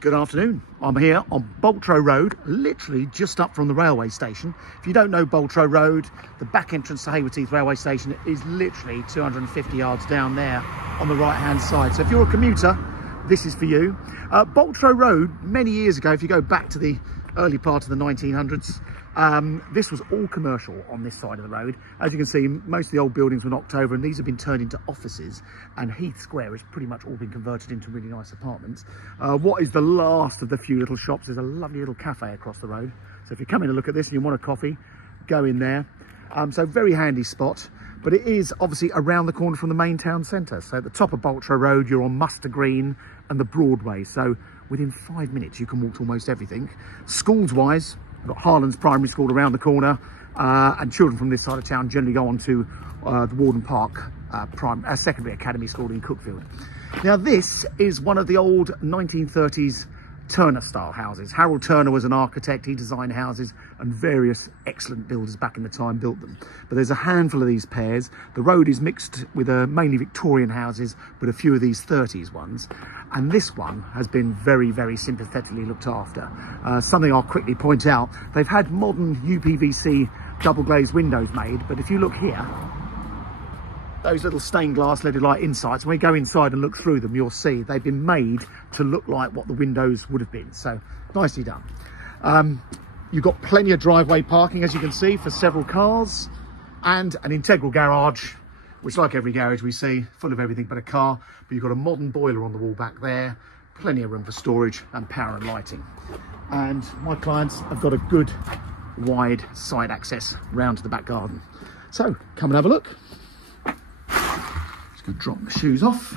Good afternoon. I'm here on Boltro Road, literally just up from the railway station. If you don't know Boltro Road, the back entrance to Haywards Heath railway station is literally 250 yards down there on the right hand side. So if you're a commuter, this is for you. Boltro Road, many years ago, if you go back to the early part of the 1900s, this was all commercial on this side of the road. As you can see, most of the old buildings were knocked over and these have been turned into offices, and Heath Square has pretty much all been converted into really nice apartments. What is the last of the few little shops is a lovely little cafe across the road. So if you come in and look at this and you want a coffee, go in there. So very handy spot, but it is obviously around the corner from the main town centre. So at the top of Boltro Road, you're on Muster Green and the Broadway. So within 5 minutes, you can walk to almost everything. Schools wise, we've got Harlan's Primary School around the corner, and children from this side of town generally go on to the Warden Park Secondary Academy School in Cookfield. Now this is one of the old 1930s Turner style houses. Harold Turner was an architect. He designed houses and various excellent builders back in the time built them. But there's a handful of these pairs. The road is mixed with mainly Victorian houses, but a few of these 30s ones. And this one has been very, very sympathetically looked after. Something I'll quickly point out, they've had modern UPVC double glazed windows made, but if you look here, those little stained glass leaded light insides, when we go inside and look through them, you'll see they've been made to look like what the windows would have been. So nicely done. You've got plenty of driveway parking, as you can see, for several cars, and an integral garage, which, like every garage we see, full of everything but a car. But you've got a modern boiler on the wall back there, plenty of room for storage and power and lighting. And my clients have got a good wide side access round to the back garden. So come and have a look. Just going to drop my shoes off.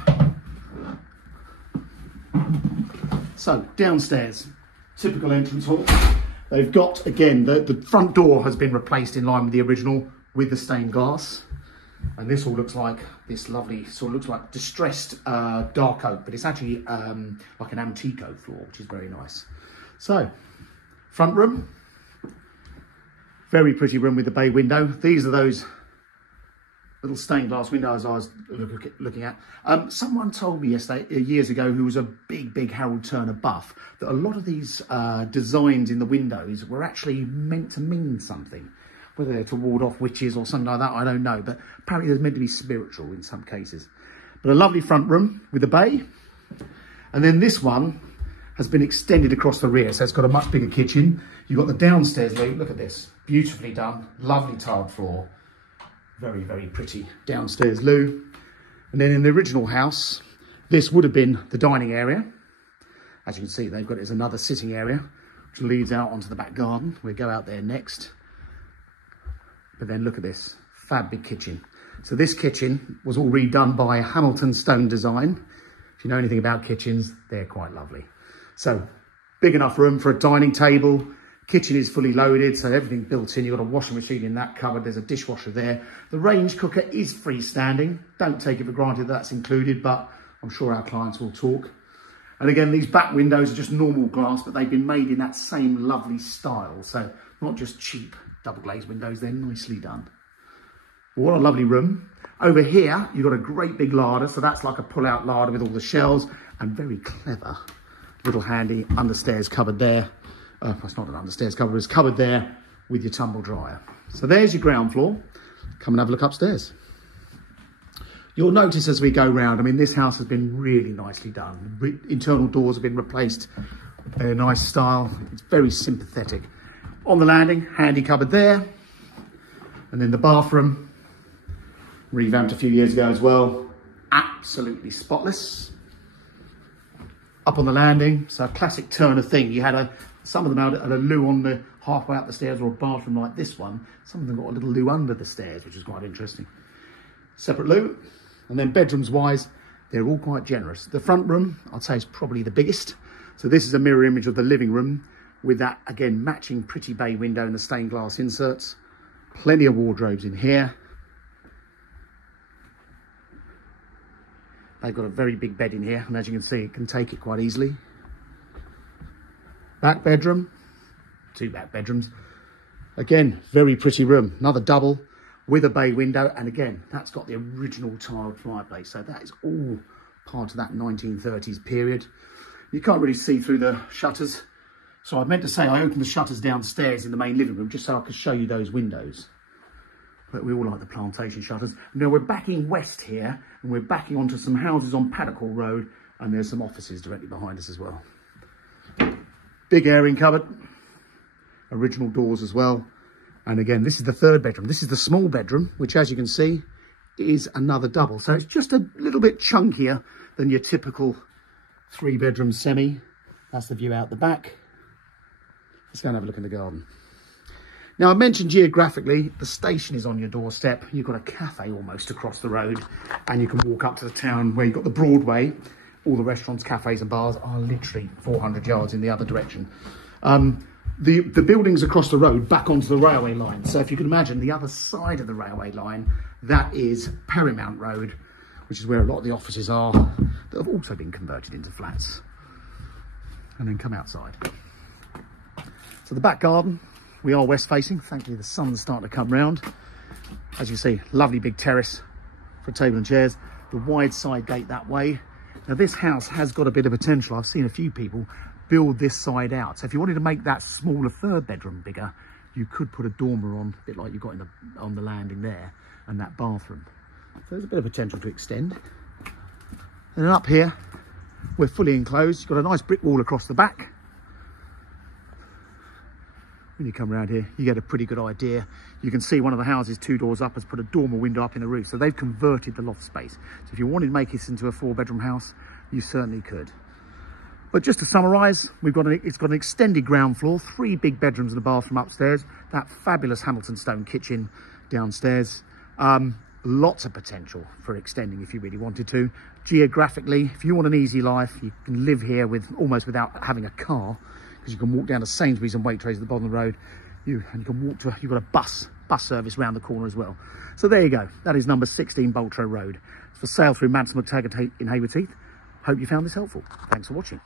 So downstairs, typical entrance hall. They've got, again, the front door has been replaced in line with the original with the stained glass. And this all looks like this lovely, sort of looks like distressed dark oak, but it's actually like an antique oak floor, which is very nice. So, front room. Very pretty room with the bay window. These are those little stained glass windows I was looking at. Someone told me years ago, who was a big Harold Turner buff, that a lot of these designs in the windows were actually meant to mean something. Whether they're to ward off witches or something like that, I don't know. But apparently there's meant to be spiritual in some cases. But a lovely front room with a bay. And then this one has been extended across the rear, so it's got a much bigger kitchen. You've got the downstairs loo. Look at this. Beautifully done. Lovely tiled floor. Very, very pretty downstairs loo. And then in the original house, this would have been the dining area. As you can see, they've got it as another sitting area, which leads out onto the back garden. We'll go out there next. But then look at this, fab big kitchen. So this kitchen was all redone by Hamilton Stone Design. If you know anything about kitchens, they're quite lovely. So big enough room for a dining table. Kitchen is fully loaded, so everything built in. You've got a washing machine in that cupboard. There's a dishwasher there. The range cooker is freestanding. Don't take it for granted that's included, but I'm sure our clients will talk. And again, these back windows are just normal glass, but they've been made in that same lovely style. So not just cheap double glazed windows, they're nicely done. What a lovely room. Over here, you've got a great big larder. So that's like a pull-out larder with all the shelves, and very clever little handy understairs cupboard there. It's not an understairs cupboard, it's covered there with your tumble dryer. So there's your ground floor. Come and have a look upstairs. You'll notice as we go round, I mean, this house has been really nicely done. Internal doors have been replaced in a nice style. It's very sympathetic. On the landing, handy cupboard there. And then the bathroom, revamped a few years ago as well. Absolutely spotless. Up on the landing, so a classic Turner thing. You had some of them out at a loo on the halfway up the stairs, or a bathroom like this one. Some of them got a little loo under the stairs, which is quite interesting. Separate loo. And then bedrooms wise, they're all quite generous. The front room, I'd say, is probably the biggest. So this is a mirror image of the living room with that, again, matching pretty bay window and the stained glass inserts. Plenty of wardrobes in here. They've got a very big bed in here, and as you can see, it can take it quite easily. Back bedroom, 2 back bedrooms. Again, very pretty room. Another double with a bay window, and again, that's got the original tiled fireplace. So that is all part of that 1930s period. You can't really see through the shutters. So I meant to say I opened the shutters downstairs in the main living room just so I could show you those windows. But we all like the plantation shutters. Now we're backing west here, and we're backing onto some houses on Paddock Hall Road, and there's some offices directly behind us as well. Big airing cupboard, original doors as well. And again, this is the third bedroom. This is the small bedroom, which as you can see, is another double. So it's just a little bit chunkier than your typical 3-bedroom semi. That's the view out the back. Let's go and have a look in the garden. Now, I mentioned geographically, the station is on your doorstep. You've got a cafe almost across the road, and you can walk up to the town where you've got the Broadway. All the restaurants, cafes and bars are literally 400 yards in the other direction. The buildings across the road back onto the railway line. So if you can imagine the other side of the railway line, that is Perrymount Road, which is where a lot of the offices are that have also been converted into flats. And then come outside. So the back garden, we are west facing. Thankfully the sun's starting to come round. As you see, lovely big terrace for a table and chairs. The wide side gate that way. Now this house has got a bit of potential. I've seen a few people build this side out. So if you wanted to make that smaller 3rd bedroom bigger, you could put a dormer on, a bit like you've got on the landing there, and that bathroom. So there's a bit of potential to extend. And then up here, we're fully enclosed. You've got a nice brick wall across the back. When you come around here, you get a pretty good idea. You can see one of the houses 2 doors up has put a dormer window up in the roof. So they've converted the loft space. So if you wanted to make this into a 4-bedroom house, you certainly could. But just to summarise, it's got an extended ground floor, 3 big bedrooms and a bathroom upstairs, that fabulous Hamilton stone kitchen downstairs. Lots of potential for extending if you really wanted to. Geographically, if you want an easy life, you can live here almost without having a car, because you can walk down to Sainsbury's and Waitrose at the bottom of the road. And you can walk you've got a bus service round the corner as well. So there you go. That is number 16 Boltro Road. It's for sale through Manson McTaggart in Haywards Heath. Hope you found this helpful. Thanks for watching.